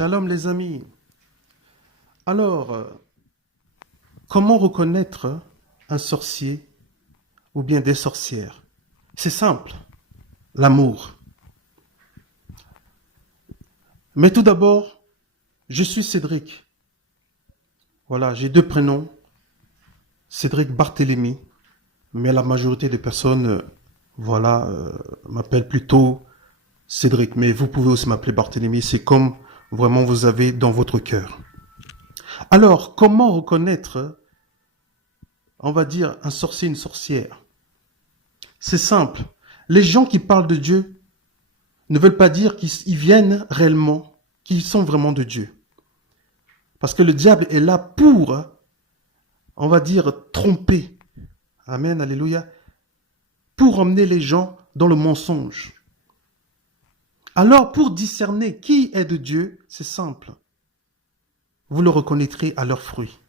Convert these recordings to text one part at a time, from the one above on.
Shalom les amis. Alors, comment reconnaître un sorcier ou bien des sorcières? C'est simple, l'amour. Mais tout d'abord, je suis Cédric. Voilà, j'ai deux prénoms, Cédric Barthélemy. Mais la majorité des personnes, m'appellent plutôt Cédric. Mais vous pouvez aussi m'appeler Barthélemy, c'est comme vraiment vous avez dans votre cœur. Alors, comment reconnaître, on va dire, un sorcier, une sorcière? C'est simple. Les gens qui parlent de Dieu ne veulent pas dire qu'ils viennent réellement, qu'ils sont vraiment de Dieu. Parce que le diable est là pour, on va dire, tromper. Amen, alléluia. Pour emmener les gens dans le mensonge. Alors, pour discerner qui est de Dieu, c'est simple. Vous le reconnaîtrez à leurs fruits.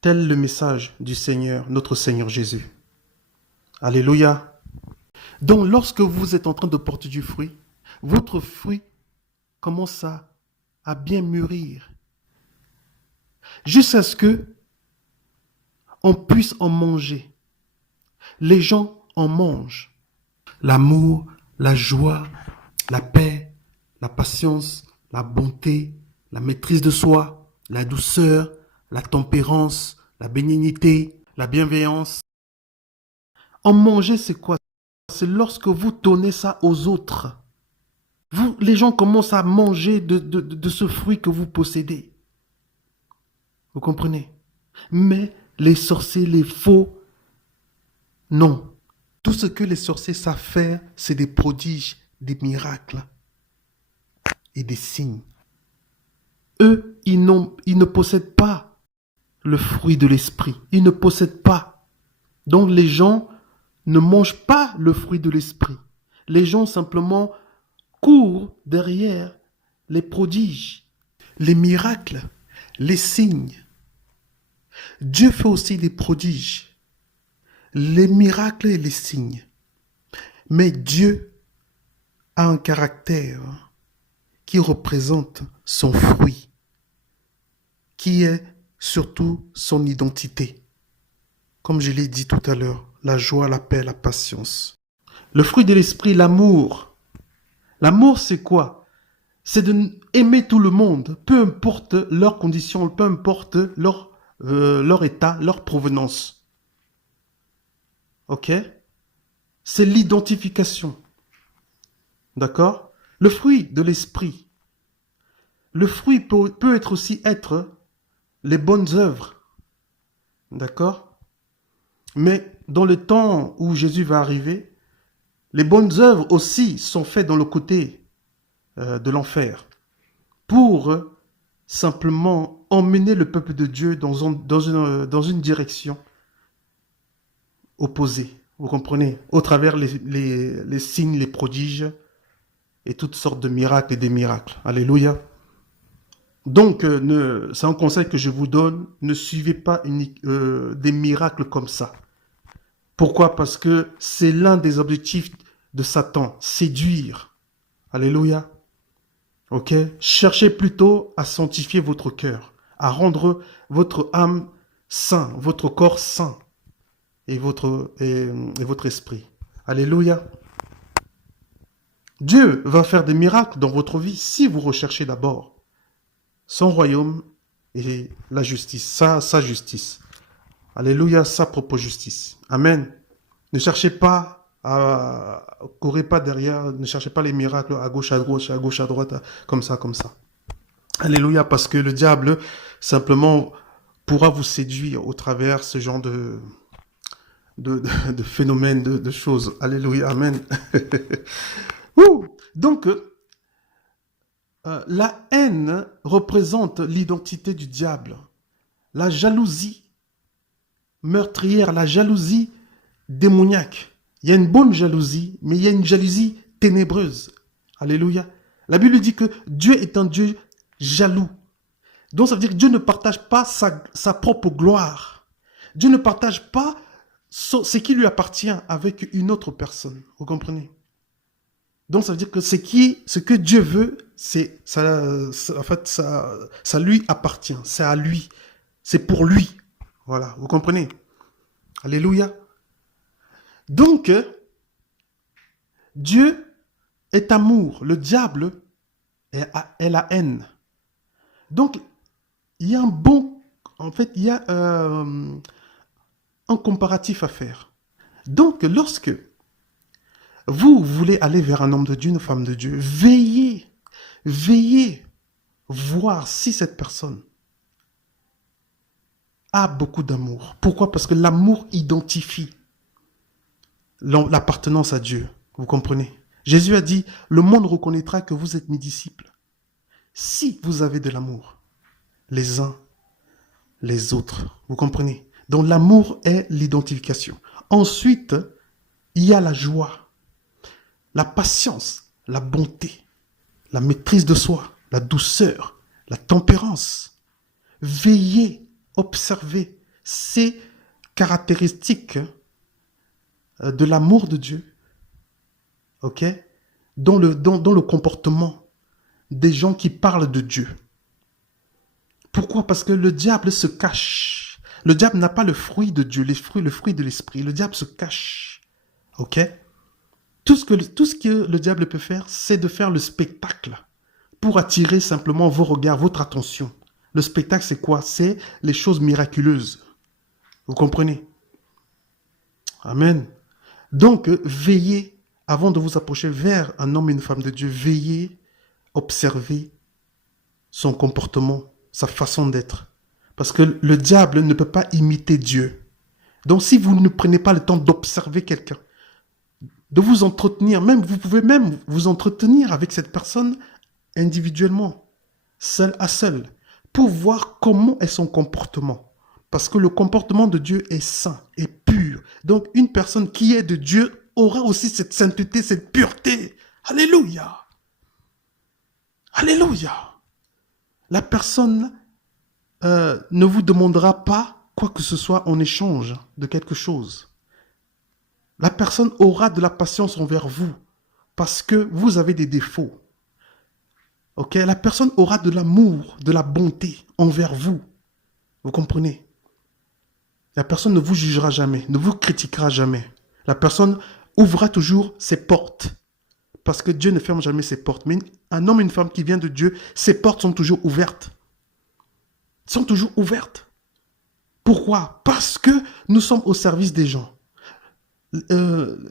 Tel le message du Seigneur, notre Seigneur Jésus. Alléluia. Donc, lorsque vous êtes en train de porter du fruit, votre fruit commence à bien mûrir. Jusqu'à ce que on puisse en manger. Les gens en mangent. L'amour, la joie, la paix, la patience, la bonté, la maîtrise de soi, la douceur, la tempérance, la bénignité, la bienveillance. En manger, c'est quoi? C'est lorsque vous donnez ça aux autres. Les gens commencent à manger de ce fruit que vous possédez. Vous comprenez? Mais les sorciers, les faux, non. Tout ce que les sorciers savent faire, c'est des prodiges, des miracles et des signes. Eux, ils ne possèdent pas le fruit de l'esprit. Ils ne possèdent pas. Donc les gens ne mangent pas le fruit de l'esprit. Les gens simplement courent derrière les prodiges, les miracles, les signes. Dieu fait aussi des prodiges, les miracles et les signes. Mais Dieu a un caractère qui représente son fruit, qui est surtout son identité. Comme je l'ai dit tout à l'heure, la joie, la paix, la patience. Le fruit de l'esprit, l'amour. L'amour, c'est quoi? C'est d'aimer tout le monde, peu importe leurs conditions, peu importe leur état, leur provenance. Ok? C'est l'identification. D'accord? Le fruit de l'esprit. Le fruit peut être les bonnes œuvres. D'accord? Mais dans le temps où Jésus va arriver, les bonnes œuvres aussi sont faites dans le côté de l'enfer pour simplement emmener le peuple de Dieu dans une direction opposée. Vous comprenez? Au travers les signes, les prodiges et toutes sortes de miracles et des miracles. Alléluia. Donc, c'est un conseil que je vous donne. Ne suivez pas des miracles comme ça. Pourquoi? Parce que c'est l'un des objectifs de Satan, séduire. Alléluia. Ok? Cherchez plutôt à sanctifier votre cœur, à rendre votre âme sain, votre corps sain et votre esprit. Alléluia. Dieu va faire des miracles dans votre vie si vous recherchez d'abord son royaume et la justice, sa justice. Alléluia, sa propre justice. Amen. Ne cherchez pas courez pas derrière, ne cherchez pas les miracles à gauche, à droite, comme ça, comme ça. Alléluia, parce que le diable, simplement, pourra vous séduire au travers ce genre de phénomènes, de choses. Alléluia, amen. Donc, la haine représente l'identité du diable. La jalousie meurtrière, la jalousie démoniaque. Il y a une bonne jalousie, mais il y a une jalousie ténébreuse. Alléluia. La Bible dit que Dieu est un Dieu jaloux. Donc ça veut dire que Dieu ne partage pas sa propre gloire. Dieu ne partage pas ce qui lui appartient avec une autre personne. Vous comprenez? Donc, ça veut dire que ce que Dieu veut, en fait, ça lui appartient. C'est à lui. C'est pour lui. Voilà, vous comprenez? Alléluia. Donc, Dieu est amour. Le diable est la haine. Donc, il y a il y a un comparatif à faire. Donc, lorsque vous voulez aller vers un homme de Dieu, une femme de Dieu, veillez voir si cette personne a beaucoup d'amour. Pourquoi? Parce que l'amour identifie l'appartenance à Dieu. Vous comprenez? Jésus a dit, le monde reconnaîtra que vous êtes mes disciples si vous avez de l'amour les uns les autres. Vous comprenez? Donc l'amour est l'identification. Ensuite, il y a la joie, la patience, la bonté, la maîtrise de soi, la douceur, la tempérance. Veillez, observez ces caractéristiques de l'amour de Dieu, ok, dans le comportement des gens qui parlent de Dieu. Pourquoi? Parce que le diable se cache. Le diable n'a pas le fruit de Dieu, le fruit de l'esprit. Le diable se cache. Ok? Tout ce que le diable peut faire, c'est de faire le spectacle pour attirer simplement vos regards, votre attention. Le spectacle, c'est quoi? C'est les choses miraculeuses. Vous comprenez? Amen. Donc, veillez, avant de vous approcher vers un homme et une femme de Dieu, veillez, observez son comportement, sa façon d'être. Parce que le diable ne peut pas imiter Dieu. Donc, si vous ne prenez pas le temps d'observer quelqu'un, de vous entretenir, vous pouvez même vous entretenir avec cette personne individuellement, seul à seul, pour voir comment est son comportement. Parce que le comportement de Dieu est saint et pur. Donc, une personne qui est de Dieu aura aussi cette sainteté, cette pureté. Alléluia. Alléluia. La personne ne vous demandera pas quoi que ce soit en échange de quelque chose. La personne aura de la patience envers vous parce que vous avez des défauts. Ok? La personne aura de l'amour, de la bonté envers vous. Vous comprenez? La personne ne vous jugera jamais, ne vous critiquera jamais. La personne ouvrira toujours ses portes. Parce que Dieu ne ferme jamais ses portes. Mais un homme et une femme qui vient de Dieu, ses portes sont toujours ouvertes. Sont toujours ouvertes. Pourquoi? Parce que nous sommes au service des gens.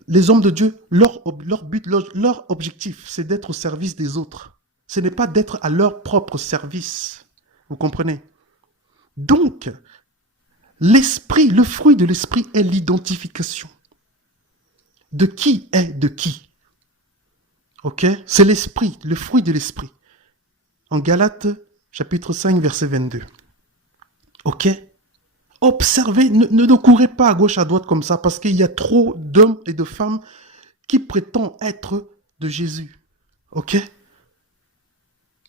Les hommes de Dieu, leur but, leur objectif, c'est d'être au service des autres. Ce n'est pas d'être à leur propre service. Vous comprenez? Donc, l'esprit, le fruit de l'esprit est l'identification. De qui est de qui? Ok? C'est l'esprit, le fruit de l'esprit. En Galates, chapitre 5, verset 22. Ok? Observez, ne courez pas à gauche, à droite comme ça, parce qu'il y a trop d'hommes et de femmes qui prétendent être de Jésus. Ok?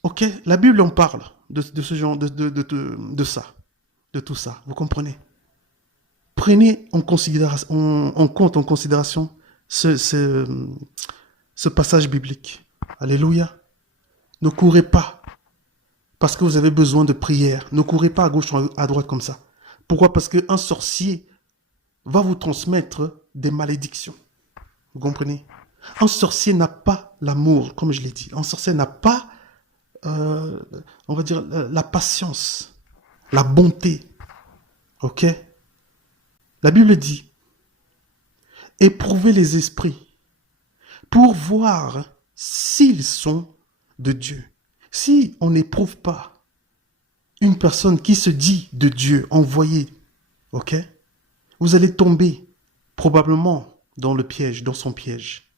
Ok? La Bible en parle de ce genre, de ça, de tout ça. Vous comprenez? Prenez en considération ce passage biblique. Alléluia. Ne courez pas parce que vous avez besoin de prière. Ne courez pas à gauche, à droite comme ça. Pourquoi? Parce qu'un sorcier va vous transmettre des malédictions. Vous comprenez? Un sorcier n'a pas l'amour, comme je l'ai dit. Un sorcier n'a pas, on va dire, la patience, la bonté. Ok? La Bible dit, éprouvez les esprits pour voir s'ils sont de Dieu. Si on n'éprouve pas une personne qui se dit de Dieu, envoyée, ok, vous allez tomber probablement dans le piège, dans son piège.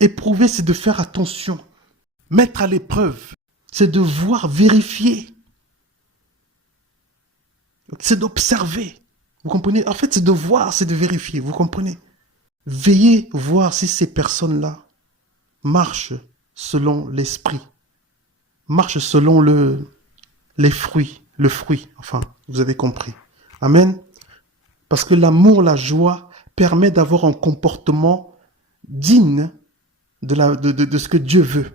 Éprouver, c'est de faire attention. Mettre à l'épreuve, c'est de voir, vérifier. C'est d'observer. Vous comprenez? En fait, c'est de voir, c'est de vérifier. Vous comprenez? Veillez voir si ces personnes-là marchent selon l'esprit, marchent selon les fruits, le fruit, enfin, vous avez compris. Amen. Parce que l'amour, la joie permet d'avoir un comportement digne de ce que Dieu veut.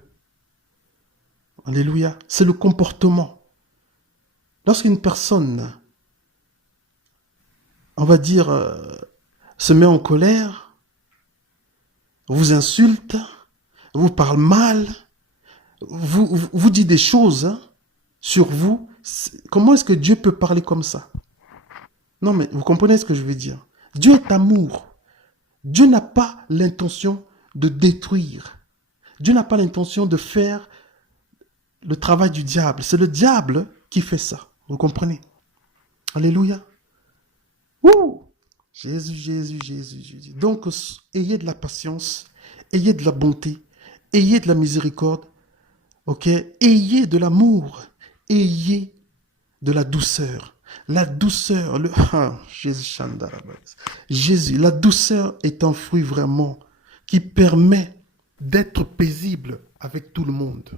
Alléluia. C'est le comportement. Lorsqu'une personne, on va dire, se met en colère, vous insulte, vous parle mal, vous dit des choses sur vous, comment est-ce que Dieu peut parler comme ça? Non, mais vous comprenez ce que je veux dire? Dieu est amour. Dieu n'a pas l'intention de détruire. Dieu n'a pas l'intention de faire le travail du diable. C'est le diable qui fait ça. Vous comprenez? Alléluia. Ouh! Jésus, Jésus, Jésus, Jésus. Donc, ayez de la patience, ayez de la bonté, ayez de la miséricorde, ok? Ayez de l'amour, ayez de la douceur. La douceur, Jésus, Jésus, la douceur est un fruit vraiment qui permet d'être paisible avec tout le monde.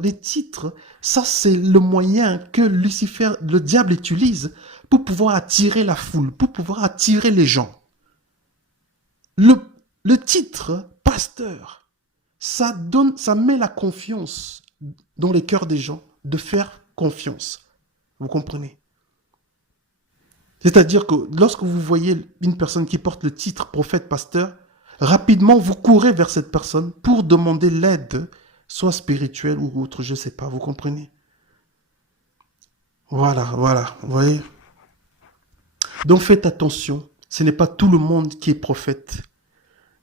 Les titres, ça c'est le moyen que Lucifer, le diable utilise pour pouvoir attirer la foule, pour pouvoir attirer les gens. Le titre pasteur, ça met la confiance dans les cœurs des gens de faire confiance. Vous comprenez? C'est-à-dire que lorsque vous voyez une personne qui porte le titre prophète pasteur, rapidement vous courez vers cette personne pour demander l'aide, soit spirituelle ou autre, je ne sais pas, vous comprenez? Voilà, vous voyez? Donc faites attention, ce n'est pas tout le monde qui est prophète.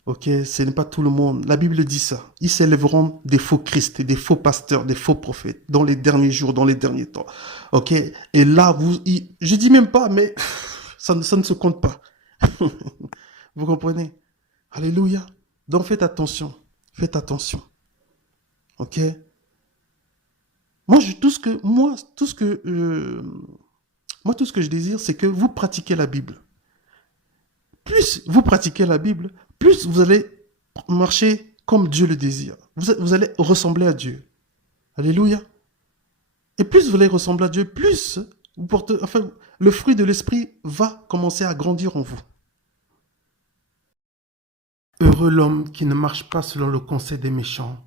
Ok, ce n'est pas tout le monde. La Bible dit ça. Ils s'élèveront des faux Christ, des faux pasteurs, des faux prophètes dans les derniers jours, dans les derniers temps. Ok, et là, je dis même pas, mais ça ne se compte pas. Vous comprenez? Alléluia. Donc faites attention. Faites attention. Ok? Tout ce que je désire, c'est que vous pratiquez la Bible. Plus vous pratiquez la Bible, plus vous allez marcher comme Dieu le désire. Vous allez ressembler à Dieu. Alléluia. Et plus vous allez ressembler à Dieu, plus le fruit de l'esprit va commencer à grandir en vous. Heureux l'homme qui ne marche pas selon le conseil des méchants,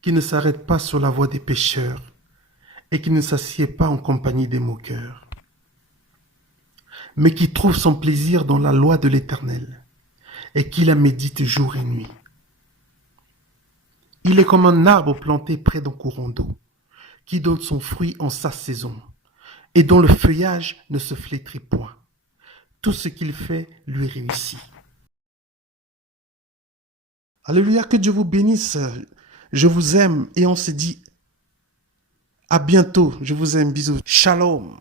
qui ne s'arrête pas sur la voie des pécheurs et qui ne s'assied pas en compagnie des moqueurs, mais qui trouve son plaisir dans la loi de l'Éternel et qui la médite jour et nuit. Il est comme un arbre planté près d'un courant d'eau, qui donne son fruit en sa saison et dont le feuillage ne se flétrit point. Tout ce qu'il fait lui réussit. Alléluia, que Dieu vous bénisse. Je vous aime et on se dit à bientôt. Je vous aime, bisous. Shalom.